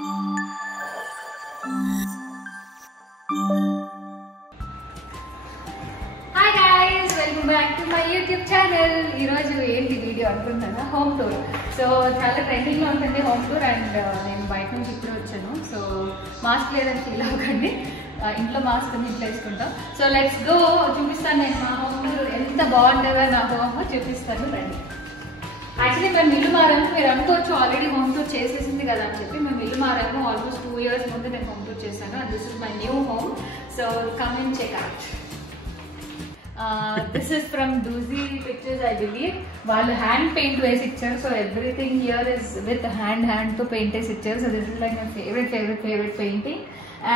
Hi guys, welcome back to my YouTube channel. ఈరోజు ఏంటి video అనుకుంటున్నా, హోమ్ టూర్. సో చాలా ట్రెండింగ్లో ఉంటుంది హోమ్ టూర్. అండ్ నేను బయట నుంచి ఇప్పుడు వచ్చాను. సో మాస్క్ లేదని ఫీల్ అవ్వకండి, ఇంట్లో మాస్క్ ఇంట్లో వేసుకుంటాం. సో లెట్స్ గో, చూపిస్తాను నేను మా హోమ్ టూర్ ఎంత బాగుంటుందో. నా హోమ్ చూపిస్తాను రండి. యాక్చువల్లీ మేము ఇల్లు మారాము. మీరు అనుకోవచ్చు ఆల్రెడీ హోమ్ టూర్ చేసేసింది కదా అని చెప్పి. మేము ఇల్లు మారాము ఆల్మోస్ట్ 2 years ముందు నేను హోమ్ టూర్ చేశాను. And this is my new home. So come and check out. This is from Doozy pictures I believe. వాళ్ళు హ్యాండ్ పెయింట్ వేసి ఇచ్చారు. So everything here is with hand తో పెయింట్ వేసి ఇచ్చారు. So this is like my favourite painting.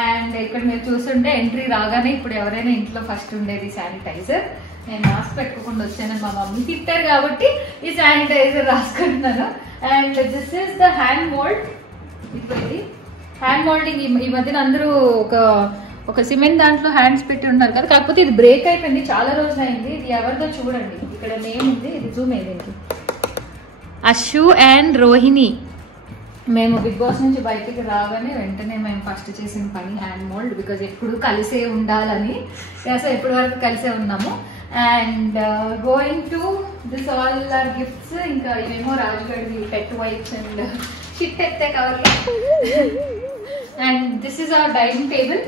And ఇక్కడ మీరు చూస్తుంటే entry రాగానే ఇప్పుడు ఎవరైనా ఇంట్లో ఫస్ట్ ఉండేది శానిటైజర్. నేను మాస్క్ పెట్టుకోకుండా వచ్చాను, మా మమ్మీ తిట్టారు కాబట్టి ఈ శానిటైజర్ రాసుకుంటున్నాను. And this is the hand mould. ఇప్పుడు ఇది హ్యాండ్ మోల్డింగ్. ఈ మధ్యన అందరూ ఒక సిమెంట్ దాంట్లో హ్యాండ్స్ పెట్టి ఉన్నారు కదా, కాకపోతే ఇది బ్రేక్ అయిపోయింది, చాలా రోజులు అయింది. ఇది ఎవరిదో చూడండి, ఇక్కడ నేమ్ ఉంది, ఇది జూమ్ అయ్యింది. అశు అండ్ రోహిణి. మేము బిగ్ బాస్ నుంచి బయటికి రాగానే వెంటనే మేము ఫస్ట్ చేసిన పని హ్యాండ్ మోల్డ్. బికాజ్ ఎప్పుడు కలిసే ఉండాలని. సో ఎప్పటి వరకు కలిసే ఉన్నాము. And going to this all are gifts. ఇంకా ఇవేమో రాజుగడివి పెట్ వైప్స్ అండ్ షిట్ ఎత్తే కవర్లు. And this is our dining table.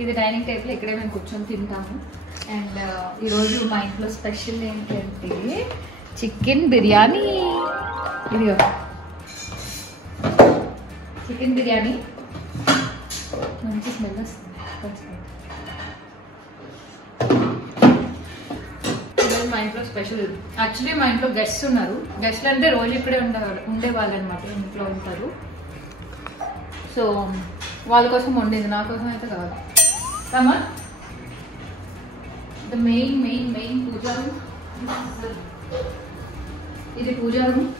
ఇది డైనింగ్ టేబుల్, ఇక్కడే మేము కూర్చొని తింటాము. అండ్ ఈరోజు మా ఇంట్లో స్పెషల్ ఏంటంటే చికెన్ బిర్యానీ. ఇదిగో చికెన్ బిర్యానీ, మంచి స్మెల్ వస్తుంది. మా ఇంట్లో స్పెషల్. యాక్చువల్లీ మా ఇంట్లో గెస్ట్స్ ఉన్నారు. గెస్ట్లు అంటే రోజు ఇక్కడే ఉండేవాళ్ళు అనమాట, ఇంట్లో ఉంటారు. సో వాళ్ళ కోసం వండేది, నా కోసం అయితే కాదు. రమా ద మెయిన్ పూజా రూమ్. ఇది పూజా రూమ్,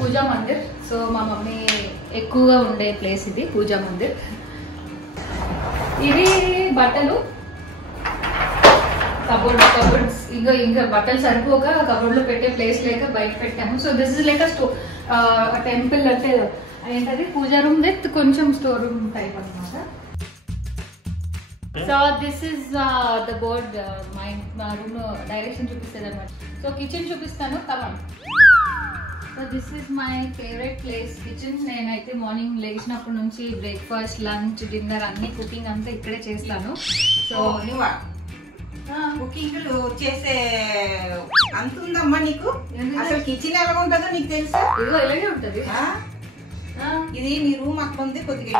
పూజా మందిర్. సో మా మమ్మీ ఎక్కువగా ఉండే ప్లేస్ ఇది, పూజా మందిర్. ఇది బట్టలు, కబోర్డ్స్. ఇంకా బట్టలు సరిపోక కబోర్డ్ లో పెట్టే ప్లేస్ లేక బయట పెట్టాము. So this is like temple అంటే ఏంటది, పూజా రూమ్ విత్ కొంచెం స్టోర్ రూమ్ టైప్ అనమాట. So this is the board. మా రూమ్ డైరెక్షన్ చూపిస్తుంది అనమాట. సో కిచెన్ చూపిస్తాను, come on. So this is my favourite place, kitchen. నేనైతే మార్నింగ్ లేచినప్పటి నుంచి బ్రేక్ఫాస్ట్, లంచ్, డిన్నర్ అన్ని కుకింగ్ అంతా ఇక్కడే చేస్తాను. సో కుకింగ్ చేసే అంతుందమ్మా నీకు? అసలు కిచెన్ ఎలా ఉంటుందో నీకు తెలుసా? ఇదిగో ఇలాగే ఉంటది. ఇది నీ రూమ్ అక్కడ ఉంది కొద్దిగా.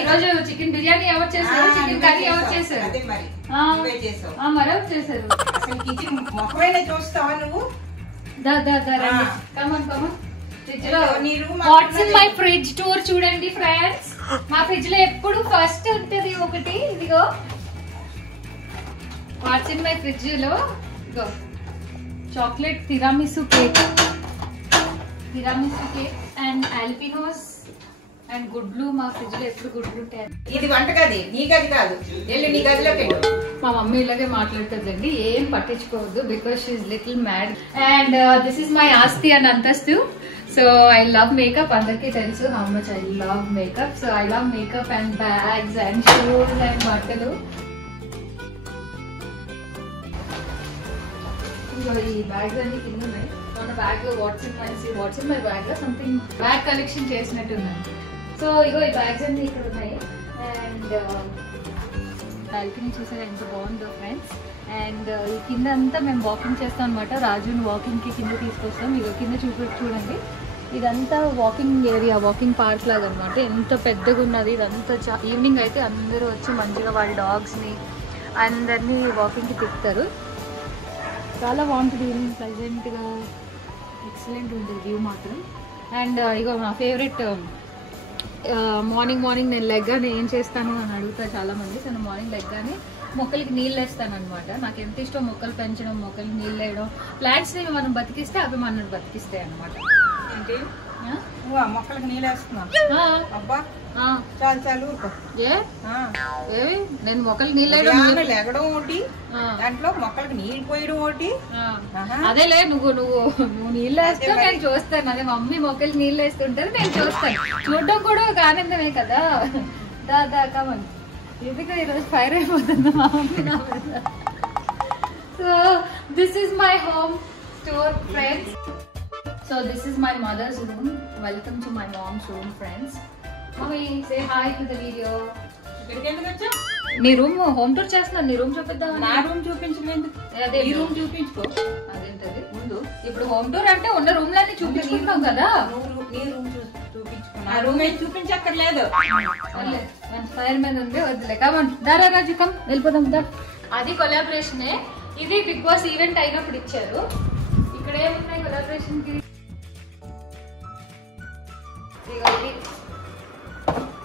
ఈరోజు చికెన్ బిర్యానీ ఎవరు చేశారు, చికెన్ కర్రీ ఎవరు చేశారు? అదే మరి చేసావు. మరెవరు చేశారు? అసలు కిచెన్ మొక్కవైనా చూస్తావా నువ్వు? Watts in my fridge tour చూడండి ఫ్రెండ్స్. మా ఫ్రిడ్జ్ లో ఎప్పుడు ఫస్ట్ ఉంటది ఒకటి, ఇదిగో వాట్స్ ఇన్ మై ఫ్రిడ్జ్ లో. ఇదిగో chocolate tiramisu cake and Alpinos and గుడ్లు. మా ఫ్రిడ్జ్ లో ఎప్పుడు గుడ్లు ఉంటాయి. ఇది వంటగది, నీ గది కాదు, వెళ్ళి నీ గదిలో పెట్టు. మా మమ్మీ ఇలాగే మాట్లాడుతుందండి, ఏం పట్టించుకోవద్దు, because she is little mad. And this is my ఆస్తి అండ్ అంతస్తు. సో ఐ లవ్ మేకప్, అందరికీ తెలుసు how much I love makeup. So I love makeup and bags and shoes and బట్టలు. ఈ బ్యాగ్స్ అన్ని కింద ఉన్నాయి. మన బ్యాగ్ లో వాట్స్ ఇన్ మై బ్యాగ్ లో సంథింగ్ బ్యాగ్ కలెక్షన్ చేసినట్టు ఉన్నాయి. సో ఇగో ఈ బ్యాగ్స్ అన్ని ఇక్కడ ఉన్నాయి. అండ్ బాల్కనీ చూసారా ఎంత బాగుందో ఫ్రెండ్స్. అండ్ ఈ కింద అంతా మేము వాకింగ్ చేస్తాం అనమాట. రాజుని వాకింగ్ కి కింద తీసుకొస్తాం. ఇక కింద చూడండి, ఇదంతా వాకింగ్ ఏరియా, వాకింగ్ పార్క్ లాగా అనమాట. ఎంత పెద్దగా ఉన్నది ఇదంతా. ఈవినింగ్ అయితే అందరూ వచ్చి మంచిగా వాళ్ళ డాగ్స్ ని అందరినీ వాకింగ్ కి తిప్పుతారు. చాలా బాగుంటుంది, ఈవినింగ్ ప్లెజెంట్ గా, ఎక్సలెంట్ ఉంటుంది వ్యూ మాత్రం. అండ్ ఇగో నా ఫేవరెట్, మార్నింగ్ నేను లెగ్గానే ఏం చేస్తాను అని అడుగుతా చాలా మంది. సో మార్నింగ్ లెగ్గానే మొక్కలకి నీళ్ళు వేస్తాను అనమాట. నాకు ఎంత ఇష్టం మొక్కలు పెంచడం, మొక్కలకి నీళ్ళు వేయడం. ప్లాంట్స్ ని మనం బతికిస్తే అవి మనల్ని బతికిస్తాయి అనమాట. ఏంటి నువ్వు ఆ మొక్కలకి నీళ్ళు వేస్తున్నావు? అబ్బా చాలు చాలు ఊరుకో. ఏవి నేను మొక్కలకి నీళ్ళు లెగడం ఒకటి, దాంట్లో మొక్కలకి నీళ్ళు పోయడం ఒకటి. అదేలే నువ్వు నీళ్ళు వేస్తావు, నేను చూస్తాను. అదే మమ్మీ మొక్కలకి నీళ్ళు వేస్తుంటారు, నేను చూస్తాను. చూడడం కూడా ఒక ఆనందమే కదా. దాదా కమన్ ఎందుకు ఈరోజు ఫైర్ అయిపోతుంది మా మమ్మీ నా మీద. So this is my home tour friends. So this is my mother's room. Welcome to my mom's room, friends. Mommy, say hi to the video. ఇక్కడికి ఎందుకు వచ్చావు? నీ రూమ్ హోమ్ టూర్ చేస్తున్నాను. నీ రూమ్ చూపిద్దాం. నా రూమ్ చూపించలేదు. అదే ఈ రూమ్ చూపించుకో. అదేంటది ముందు ఇప్పుడు హోమ్ టూర్ అంటే ఉన్న రూమ్ లన్నీ చూపించుకుంటాం కదా. నీ రూమ్ చూపించుకో. నా రూమ్ ఏం చూపించక్కర్లేదు. ఫైర్ మ్యాన్ ఉంది వద్దులే. కమన్ దారా రాజు కమ్ వెళ్ళిపోదాం. దా అది కొలాబరేషనే. ఇది బిగ్ బాస్ ఈవెంట్ అయినప్పుడు ఇచ్చారు. ఇక్కడ ఏమున్నాయి కొలాబరేషన్ కి?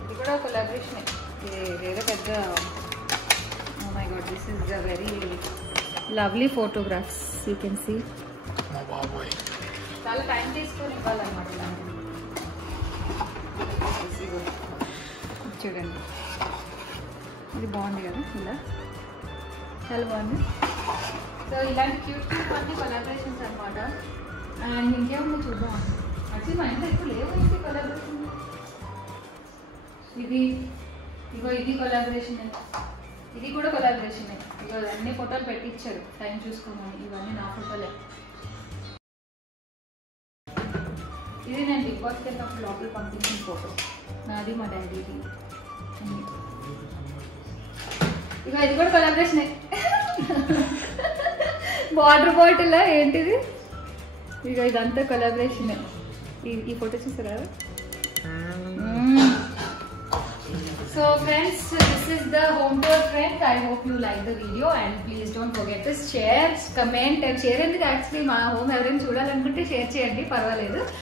ఇది కూడా కొలాబరేషన్. ఇదేదో పెద్ద oh my god this is the very lovely photographs you can see. చాలా టైం తీసుకొని ఇవ్వాలన్నమాట. చూడండి ఇది బాగుంది కదా, ఇలా చాలా బాగుంది. సో ఇలాంటి క్యూట్ అన్ని కొలాబరేషన్స్ అనమాట. అండ్ ఇంకేమన్నా చూద్దాం. యాక్చువల్లీ మా ఇంట్లో ఎక్కువ లేవు ఏంటి కొలాబరేషన్. ఇది కొలాబరేషన్, ఇది కూడా కొలాబరేషన్. ఇగో అన్ని ఫోటోలు పెట్టించారు టైం చూసుకోమని. ఇవన్నీ నా ఫోటోలే. ఇది నేను బిగ్ బాస్ వెళ్ళినప్పుడు లోపల పంపించిన ఫోటో నాది, మా డాడీది. ఇగో ఇది కూడా కొలాబరేషనే. వాటర్ బాటిల్ ఏంటిది? ఇక ఇదంతా కొలాబరేషనే. ఈ ఫోటో చూసారా? So friends, this is the home tour friends. I hope you like the video and please don't forget to share, comment and share. ఎందుకు యాక్చువల్లీ మా హోమ్ ఎవరైనా చూడాలనుకుంటే షేర్ చేయండి, పర్వాలేదు.